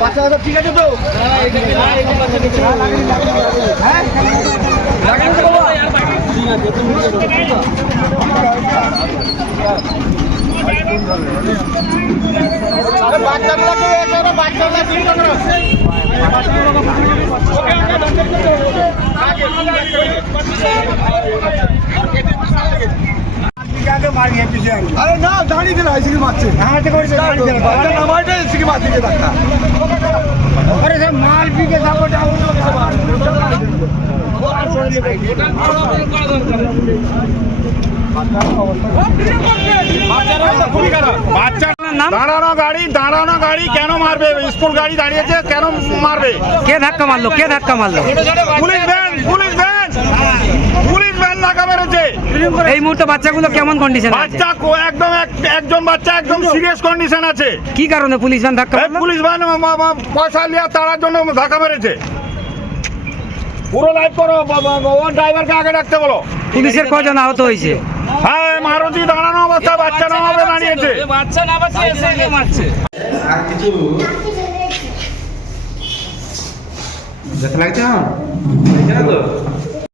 বাচ্চা ঠিক আছে তো হ্যাঁ এখানে বাচ্চাগুলো ঠিক করো আরে না দাঁড়িয়ে দিলে আইসিকে মারছে। নামাতে করেছে বাচ্চা নামাইতে আইসিকে মারছে দেখা আরে সব মাল পিকে সাপোর্ট দাঁড়ানো গাড়ি দাঁড়ানো গাড়ি কেন মারবে? স্কুল গাড়ি দাঁড়িয়েছে কেন মারবে? কে ধাক্কা মারলো কে ধাক্কা মারলো? Police van police van police van লাগা মেরেছে এই মুহূর্তে বাচ্চাগুলো কেমন কন্ডিশন বাচ্চা কো- একদম এক- একজন বাচ্চা একদম সিরিয়াস কন্ডিশন আছে। কি কারণে পুলিশ ভ্যান ধাক্কা পুলিশ ভ্যান ম- ম- পয়সা লিয়া তাড়ার জন্য ধাক্কা মেরেছে। পুরো লাইভ করো ব- ব- ব- ও ড্রাইভারকে আগে রাখতে বলো। পুলিশের কজন আহত হয়েছে? হ্যাঁ মারুতি দাঁড়ানো অবস্থায় বাচ্চা নামাবে দাঁড়িয়েছে আর কিছু ব্যথা লাগছে না তো?